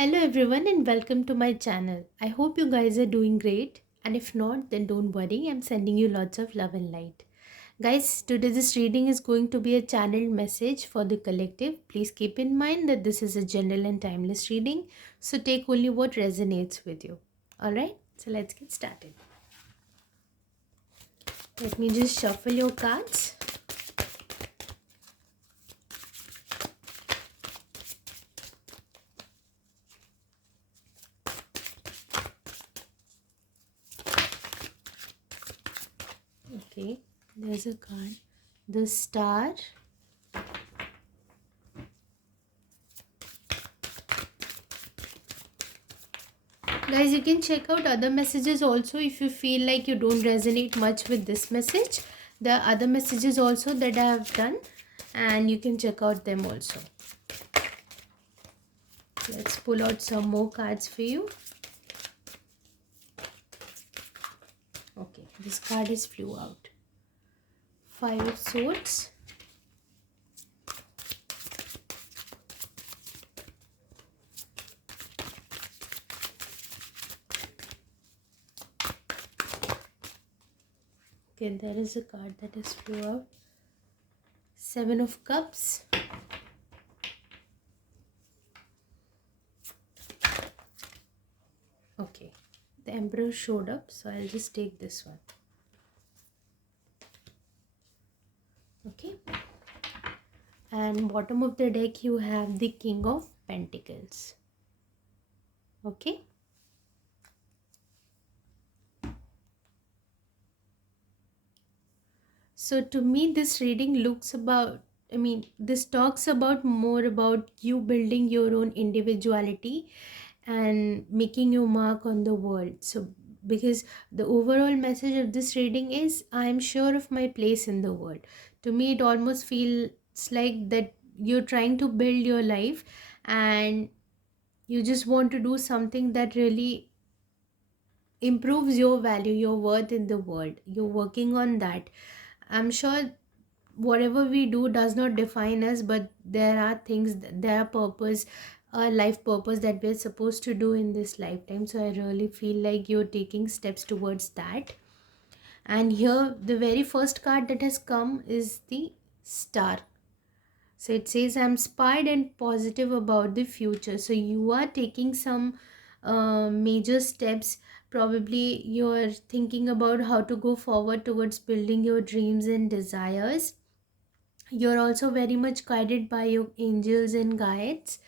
Hello everyone and welcome to my channel. I hope you guys are doing great, and if not then don't worry, I'm sending you lots of love and light. Guys, today this reading is going to be a channeled message for the collective. Please keep in mind that this is a general and timeless reading, so take only what resonates with you. Alright, so let's get started. Let me just shuffle your cards. Okay, there's a card. The Star. Guys, you can check out other messages also if you feel like you don't resonate much with this message. There are other messages also that I have done, and you can check out them also. Let's pull out some more cards for you. Okay, this card is flew out. Five of Swords. Okay, there is a card that is flew out. Seven of Cups. Okay, the Emperor showed up, so I'll just take this one. Okay, and bottom of the deck you have the King of Pentacles. Okay, so to me this reading looks about, this talks about more about you building your own individuality and making your mark on the world. So because the overall message of this reading is I'm sure of my place in the world. To me it almost feels like that you're trying to build your life and you just want to do something that really improves your value, your worth in the world. You're working on that. I'm sure whatever we do does not define us, but there are things, there are purpose, life purpose that we're supposed to do in this lifetime. So I really feel like you're taking steps towards that. And here the very first card that has come is the Star. So it says I'm inspired and positive about the future. So you are taking some major steps. Probably you're thinking about how to go forward towards building your dreams and desires. You're also very much guided by your angels and guides,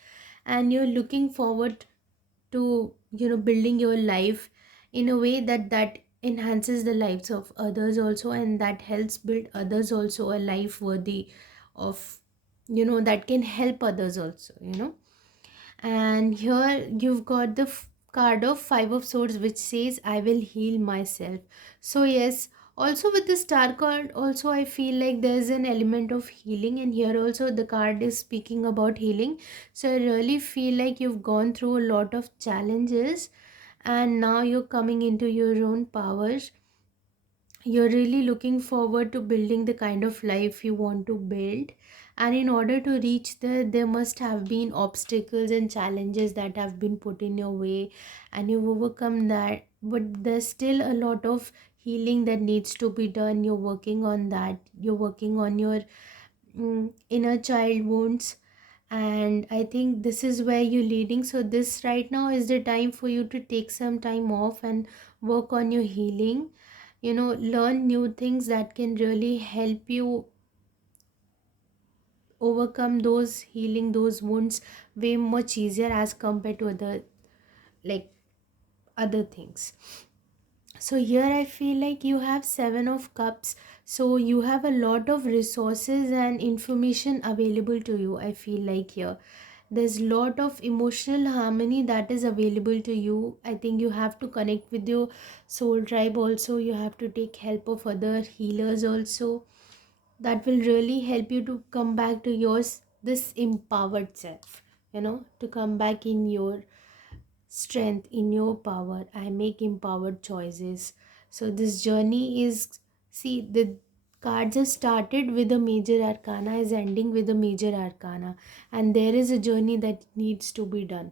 and you're looking forward to building your life in a way that enhances the lives of others also, and that helps build others also a life worthy of, that can help others also, and here you've got the card of Five of Swords, which says I will heal myself. So yes, also with the Star card also I feel like there's an element of healing, and here also the card is speaking about healing. So I really feel like you've gone through a lot of challenges and now you're coming into your own powers. You're really looking forward to building the kind of life you want to build, and in order to reach there must have been obstacles and challenges that have been put in your way, and you've overcome that, but there's still a lot of healing that needs to be done. You're working on that. You're working on your inner child wounds, and I think this is where you're leading. So this right now is the time for you to take some time off and work on your healing. Learn new things that can really help you overcome those, healing those wounds way much easier as compared to other, like, other things. So here I feel like you have Seven of Cups, so you have a lot of resources and information available to you. I feel like here there's lot of emotional harmony that is available to you. I think you have to connect with your soul tribe also. You have to take help of other healers also. That will really help you to come back to yours, this empowered self, to come back in your strength, in your power. I make empowered choices. So this journey is, see, the cards have started with a major arcana, is ending with a major arcana, and there is a journey that needs to be done.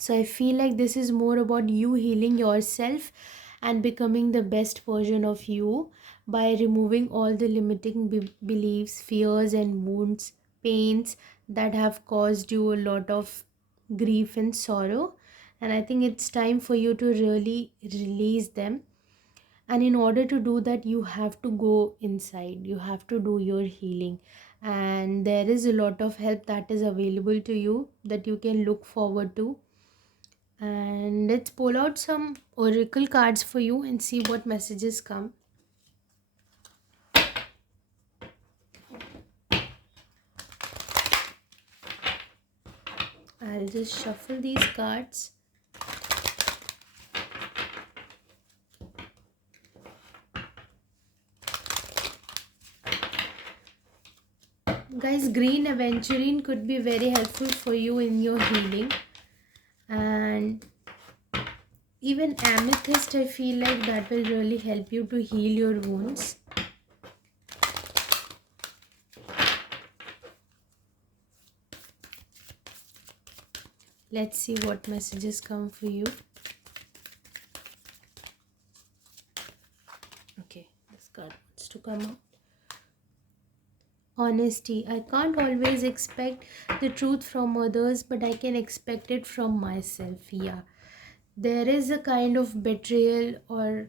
So I feel like this is more about you healing yourself and becoming the best version of you by removing all the limiting beliefs, fears, and wounds, pains that have caused you a lot of grief and sorrow. And I think it's time for you to really release them. And in order to do that, you have to go inside, you have to do your healing. And there is a lot of help that is available to you that you can look forward to. And let's pull out some oracle cards for you and see what messages come. I'll just shuffle these cards. Guys, green aventurine could be very helpful for you in your healing. And even amethyst, I feel like that will really help you to heal your wounds. Let's see what messages come for you. Okay, this card wants to come out. Honesty. I can't always expect the truth from others, but I can expect it from myself. Yeah. There is a kind of betrayal or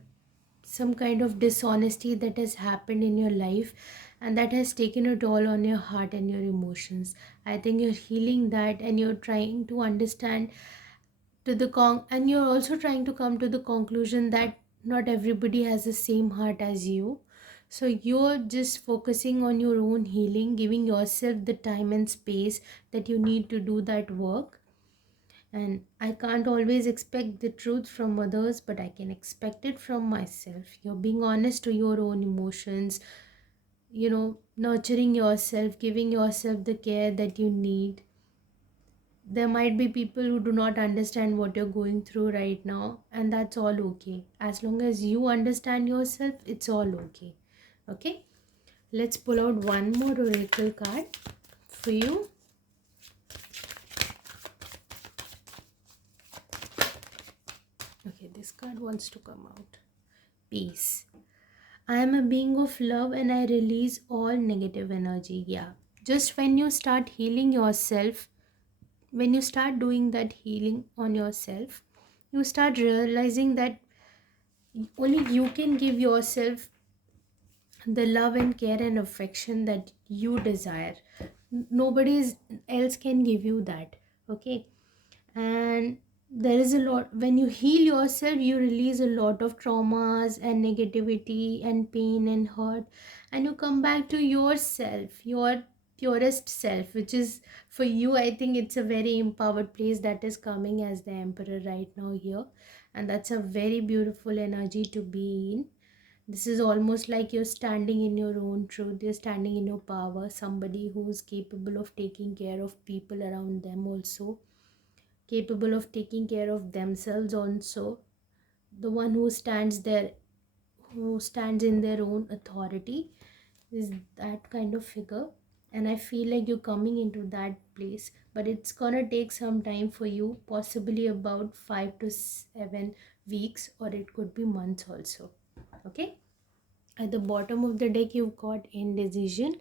some kind of dishonesty that has happened in your life, and that has taken a toll on your heart and your emotions. I think you're healing that, and you're trying to understand to the and you're also trying to come to the conclusion that not everybody has the same heart as you. So you're just focusing on your own healing, giving yourself the time and space that you need to do that work. And I can't always expect the truth from others, but I can expect it from myself. You're being honest to your own emotions, nurturing yourself, giving yourself the care that you need. There might be people who do not understand what you're going through right now, and that's all okay. As long as you understand yourself, it's all okay. Okay, let's pull out one more oracle card for you. Okay, this card wants to come out. Peace. I am a being of love and I release all negative energy. Yeah, just when you start healing yourself, when you start doing that healing on yourself, you start realizing that only you can give yourself the love and care and affection that you desire. Nobody else can give you that. Okay. And there is a lot, when you heal yourself, you release a lot of traumas and negativity and pain and hurt, and you come back to yourself, your purest self, which is for you. I think it's a very empowered place that is coming as the emperor right now here, and that's a very beautiful energy to be in. This is almost like you're standing in your own truth, you're standing in your power, somebody who's capable of taking care of people around them, also capable of taking care of themselves, also the one who stands there, who stands in their own authority, is that kind of figure. And I feel like you're coming into that place, but it's gonna take some time for you, possibly about 5 to 7 weeks, or it could be months also. Okay. At the bottom of the deck, you've got indecision.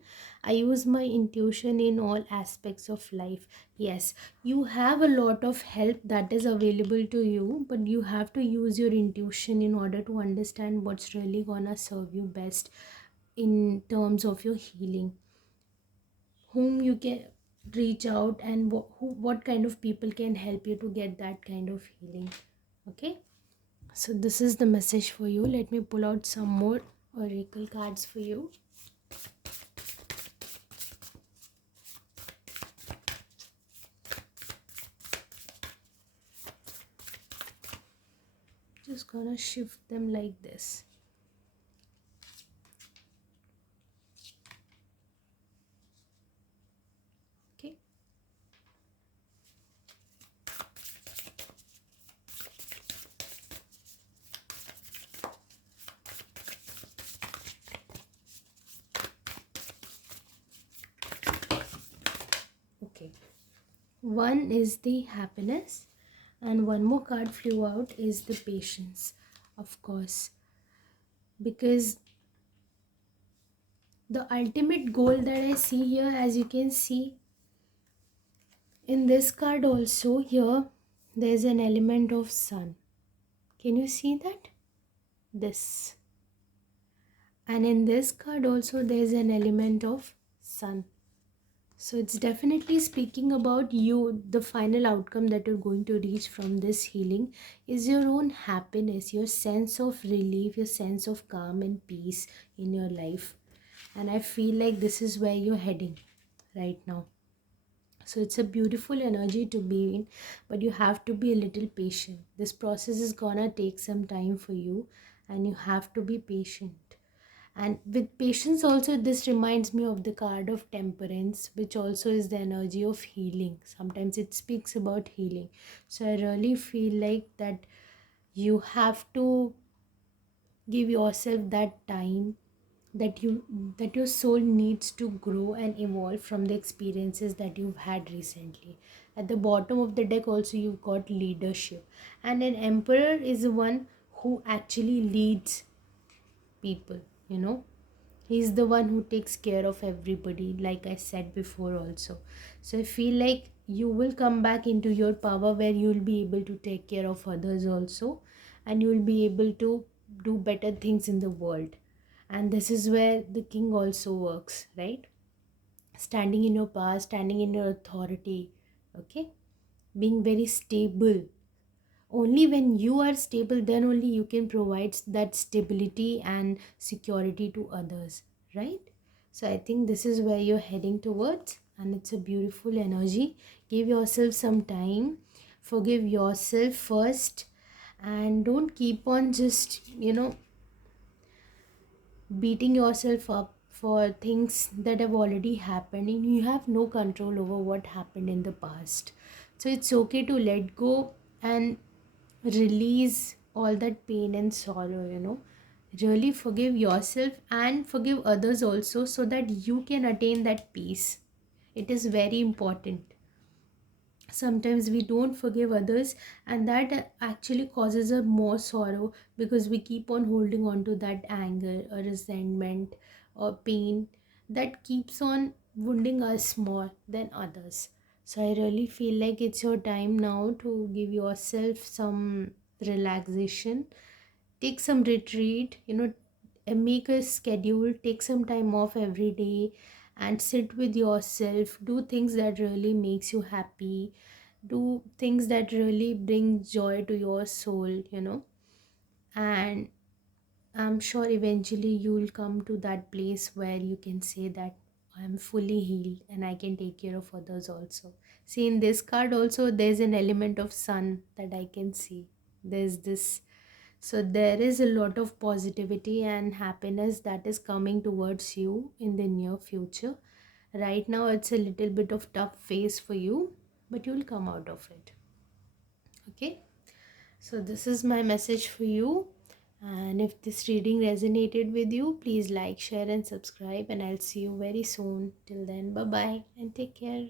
I use my intuition in all aspects of life. Yes, you have a lot of help that is available to you, but you have to use your intuition in order to understand what's really gonna serve you best in terms of your healing. Whom you can reach out, and what kind of people can help you to get that kind of healing. Okay. So this is the message for you. Let me pull out some more oracle cards for you. Just gonna shift them like this. Okay. Okay. One is the happiness, And one more card flew out is the patience, of course, because the ultimate goal that I see here, as you can see in this card also, here there's an element of sun. Can you see that? This. And in this card also there's an element of sun. So it's definitely speaking about you. The final outcome that you're going to reach from this healing is your own happiness, your sense of relief, your sense of calm and peace in your life. And I feel like this is where you're heading right now. So it's a beautiful energy to be in, but you have to be a little patient. This process is gonna take some time for you, and you have to be patient. And with patience also, this reminds me of the card of temperance, which also is the energy of healing. Sometimes it speaks about healing. So I really feel like that you have to give yourself that time, that your soul needs to grow and evolve from the experiences that you've had recently. At the bottom of the deck also you've got leadership, and an emperor is the one who actually leads people, you know. He's the one who takes care of everybody, like I said before also. So I feel like you will come back into your power, where you'll be able to take care of others also, and you'll be able to do better things in the world. And this is where the king also works, right? Standing in your power, standing in your authority, okay? Being very stable. Only when you are stable, then only you can provide that stability and security to others, right? So I think this is where you're heading towards, and it's a beautiful energy. Give yourself some time, forgive yourself first, and don't keep on just, beating yourself up for things that have already happened, and you have no control over what happened in the past. So it's okay to let go and release all that pain and sorrow. Really forgive yourself and forgive others also, so that you can attain that peace. It is very important. Sometimes we don't forgive others, and that actually causes a more sorrow, because we keep on holding on to that anger or resentment or pain that keeps on wounding us more than others. So I really feel like it's your time now to give yourself some relaxation, take some retreat, and make a schedule, take some time off every day, and sit with yourself, do things that really makes you happy, do things that really bring joy to your soul. And I'm sure eventually you'll come to that place where you can say that I'm fully healed and I can take care of others also. See, in this card also there's an element of sun that I can see. There's this, so there is a lot of positivity and happiness that is coming towards you in the near future. Right now it's a little bit of tough phase for you, but you'll come out of it. Okay? So this is my message for you. And if this reading resonated with you, please like, share and subscribe, and I'll see you very soon. Till then, bye bye and take care.